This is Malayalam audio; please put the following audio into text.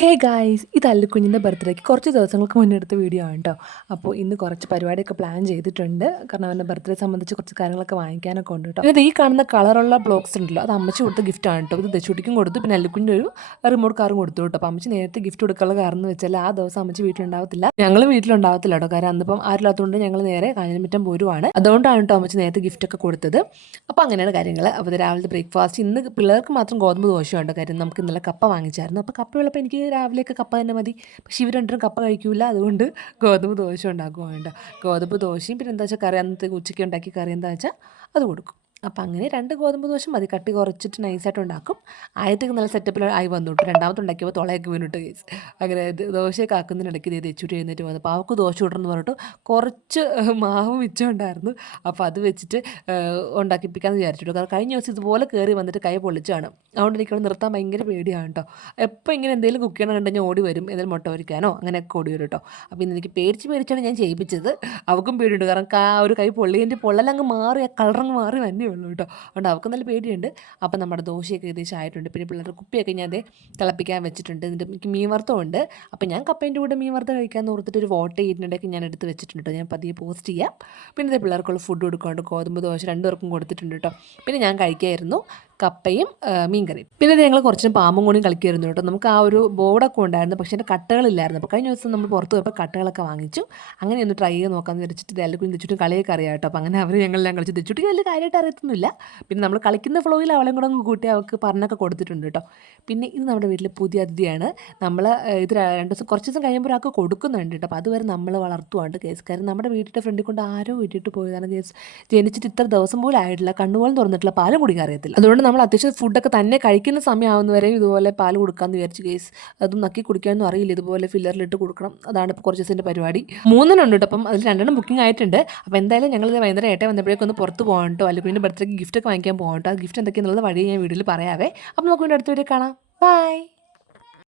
ഹേ ഗായ്സ് ഇത് അല്ലുക്കുഞ്ഞിന്റെ ബർത്ത്ഡേക്ക് കുറച്ച് ദിവസങ്ങൾക്ക് മുന്നേ എടുത്ത വീഡിയോ ആണ് കേട്ടോ അപ്പോൾ ഇന്ന് കുറച്ച് പരിപാടിയൊക്കെ പ്ലാൻ ചെയ്തിട്ടുണ്ട്. കാരണം അവന്റെ ബർത്ത്ഡേ സംബന്ധിച്ച് കുറച്ച് കാര്യങ്ങളൊക്കെ വാങ്ങിക്കാനൊക്കെ ഉണ്ട് കേട്ടോ പിന്നെ ഈ കാണുന്ന കളറുള്ള ബ്ലോക്സ് ഉണ്ടല്ലോ അത് അമ്മച്ചി കൊടുത്ത ഗിഫ്റ്റാണ് കേട്ടോ ഇത് ദശുട്ടിക്കും കൊടുത്തു പിന്നെ അല്ലുക്കുഞ്ഞിന്റെ ഒരു റിമോട്ട് കാറും കൊടുത്തു കേട്ടോ അപ്പോൾ അമ്മച്ചി നേരത്തെ ഗിഫ്റ്റ് കൊടുക്കാനുള്ള കാരണം എന്ന് വെച്ചാൽ ആ ദിവസം അമ്മച്ചി വീട്ടിലുണ്ടാവത്തില്ല. ഞങ്ങൾ വീട്ടിലുണ്ടാവത്തില്ല കേട്ടോ കാരണം അന്നിപ്പം ആരില്ലാത്തതുകൊണ്ട് ഞങ്ങൾ നേരെ കാഞ്ഞിരമിറ്റം പോരുവാണ്. അതുകൊണ്ടാണ് കേട്ടോ അമ്മച്ചി നേരത്തെ ഗിഫ്റ്റൊക്കെ കൊടുത്തത്. അപ്പോൾ അങ്ങനെയാണ് കാര്യങ്ങൾ. അപ്പോൾ രാവിലത്തെ ബ്രേക്ക്ഫാസ്റ്റ് ഇന്ന് പിള്ളേർക്ക് മാത്രം ഗോതമ്പ് ദോശയുണ്ട്. കാര്യം നമുക്ക് ഇന്നലെ കപ്പ വാങ്ങിച്ചായിരുന്നു. അപ്പോൾ കപ്പ ഉള്ളപ്പോൾ എനിക്ക് രാവിലെയൊക്കെ കപ്പ തന്നെ മതി. പക്ഷേ ഇവർ രണ്ടും കപ്പ കഴിക്കില്ല അതുകൊണ്ട് ഗോതമ്പ് ദോശ ഉണ്ടാക്കുക വേണ്ട. ഗോതമ്പ് ദോശയും പിന്നെ എന്താ വെച്ചാൽ കറി അന്നത്തെ ഉച്ചയ്ക്ക് ഉണ്ടാക്കി കറി എന്താ വെച്ചാൽ അത് കൊടുക്കും. അപ്പോൾ അങ്ങനെ രണ്ട് ഗോതമ്പ് ദോശ മതി. കട്ടി കുറച്ചിട്ട് നൈസായിട്ട് ഉണ്ടാക്കും. ആദ്യത്തേക്ക് നല്ല സെറ്റപ്പിൽ ആയി വന്നു കേട്ടോ രണ്ടാമത്തെ ഉണ്ടാക്കിയപ്പോൾ തുളയൊക്കെ വീണിട്ട് കേസ് അങ്ങനെ ദോശയൊക്കെ ആക്കുന്നതിനിടയ്ക്ക് ഇത് തെച്ചുട്ടി എഴുന്നേറ്റ് വന്നു. അപ്പോൾ അവൾക്ക് ദോശ ഇടണമെന്ന് പറഞ്ഞിട്ട് കുറച്ച് മാവ് മിച്ചമുണ്ടായിരുന്നു അപ്പോൾ അത് വെച്ചിട്ട് ഉണ്ടാക്കിപ്പിക്കാമെന്ന് വിചാരിച്ചിട്ടു. കാരണം കഴിഞ്ഞ ദിവസം ഇതുപോലെ കയറി വന്നിട്ട് കൈ പൊളിച്ചാണ്. അതുകൊണ്ട് എനിക്കവിടെ നിർത്താൻ ഭയങ്കര പേടിയാണ് കേട്ടോ എപ്പോൾ ഇങ്ങനെ എന്തെങ്കിലും കുക്ക് ചെയ്യണം കണ്ടുകഴിഞ്ഞാൽ ഓടി വരും. എന്തെങ്കിലും മുട്ട പൊരിക്കാനോ അങ്ങനെയൊക്കെ ഓടി വരും കേട്ടോ അപ്പോൾ ഇന്ന് എനിക്ക് പേടിച്ച് പേടിച്ചാണ് ഞാൻ ചെയ്യിപ്പിച്ചത്. അവൾക്കും പേടിയുണ്ട്. കാരണം ആ ഒരു കൈ പൊള്ളിയതിന്റെ പൊള്ളലങ്ങ് മാറി ആ കളറങ്ങ് മാറി വന്നേ ഉള്ളൂ കേട്ടോ. അതുകൊണ്ട് അവൾക്ക് നല്ല പേടിയുണ്ട്. അപ്പം നമ്മുടെ ദോശയൊക്കെ ഏകദേശം ആയിട്ടുണ്ട്. പിന്നെ പിള്ളേരുടെ കുപ്പിയൊക്കെ ഞാൻ അതേ തിളപ്പിക്കാൻ വെച്ചിട്ടുണ്ട്. എന്നിട്ട് എനിക്ക് മീൻ വറുത്തമുണ്ട് അപ്പം ഞാൻ കപ്പേന്റെ കൂടെ മീൻ വറുത്ത കഴിക്കാൻ ഓർത്തിട്ട് ഒരു വോട്ട് ചെയ്തിട്ടുണ്ടെങ്കിൽ ഞാൻ എടുത്ത് വെച്ചിട്ടുണ്ട് ഞാൻ പതിയെ പോസ്റ്റ് ചെയ്യാം. പിന്നെ പിള്ളേർക്കുള്ള ഫുഡ് കൊടുക്കാണ്ട് ഗോതമ്പ് ദോശ രണ്ടുപേർക്കും കൊടുത്തിട്ടുണ്ട് കേട്ടോ. പിന്നെ ഞാൻ കഴിക്കായിരുന്നു. കപ്പയും മീൻകറിയും. പിന്നെ ഞങ്ങൾ കുറച്ചും പാമ്പും കൂടിയും കളിക്കുമായിരുന്നു കേട്ടോ. നമുക്ക് ആ ഒരു ബോർഡൊക്കെ ഉണ്ടായിരുന്നു. പക്ഷേ എന്റെ കട്ടകളില്ലായിരുന്നു. അപ്പോൾ കഴിഞ്ഞ ദിവസം നമ്മൾ പുറത്ത് പോയപ്പോൾ കട്ടകളൊക്കെ വാങ്ങിച്ചു. അങ്ങനെ ഒന്ന് ട്രൈ ചെയ്ത് നോക്കാമെന്ന് വിചാരിച്ചിട്ട് എല്ലാവർക്കും വെച്ചിട്ട് കളിയൊക്കെ അറിയാം കേട്ടോ. അപ്പോൾ അങ്ങനെ അവർ ഞങ്ങളെല്ലാം കളിച്ച്. വെച്ചിട്ട് വലിയ കാര്യമായിട്ട് അറിയത്തൊന്നുമില്ല. പിന്നെ നമ്മൾ കളിക്കുന്ന ഫ്ലോയിൽ അവളെയും കൂടെ ഒന്ന് കൂട്ടി അവൾക്ക് പറഞ്ഞൊക്കെ കൊടുത്തിട്ടുണ്ട് കേട്ടോ. പിന്നെ ഇത് നമ്മുടെ വീട്ടിൽ പുതിയ അതിഥിയാണ്. നമ്മൾ ഇത് രണ്ട് ദിവസം കുറച്ച് ദിവസം കഴിയുമ്പോൾ ഒരാൾക്ക് കൊടുക്കുന്നുണ്ട് കേട്ടോ. അപ്പോൾ അതുവരെ നമ്മൾ വളർത്തുവാണ്ട് കാരണം നമ്മുടെ വീട്ടിന്റെ ഫ്രണ്ടിൽ കൊണ്ട് ആരോ വീട്ടിട്ട് പോയതാണ് കേസ്. ജനിച്ചിട്ട് ഇത്ര ദിവസം പോലും ആയിട്ടില്ല. കണ്ണുപോലും തുറന്നിട്ടില്ല. പാലും കുടിക്കാൻ അറിയത്തില്ല. അതുകൊണ്ട് നമ്മൾ അത്യാവശ്യം ഫുഡൊക്കെ തന്നെ കഴിക്കുന്ന സമയമാവുന്നവരെയും ഇതുപോലെ പാൽ കൊടുക്കാമെന്ന് വിചാരിച്ചു കേസ് അതും നക്കി കുടിക്കാനൊന്നും അറിയില്ല. ഇതുപോലെ ഫില്ലറിലിട്ട് കൊടുക്കണം. അതാണ് ഇപ്പോൾ കുറച്ച് ദിവസത്തിന്റെ പരിപാടി. മൂന്നെണ്ണം ഉണ്ട് അപ്പം അതിൽ രണ്ടെണ്ണം ബുക്കിംഗ് ആയിട്ടുണ്ട്. അപ്പോൾ എന്തായാലും ഞങ്ങൾ വൈകുന്നേരം ഏട്ടേ വന്നപ്പോഴേക്കും ഒന്ന് പുറത്ത് പോകാൻ കേട്ടോ അല്ലെങ്കിൽ പിന്നെ ബർത്ത്ഡേക്ക് ഗിഫ്റ്റൊക്കെ വാങ്ങിക്കാൻ പോകാം കേട്ടോ ആ ഗിഫ്റ്റ് എന്തൊക്കെയാണെന്നുള്ളത് വഴി ഞാൻ വീഡിയോയിൽ പറയാവേ. അപ്പോൾ നമുക്ക് വീണ്ടും അടുത്ത വീഡിയോ കാണാം. ബൈ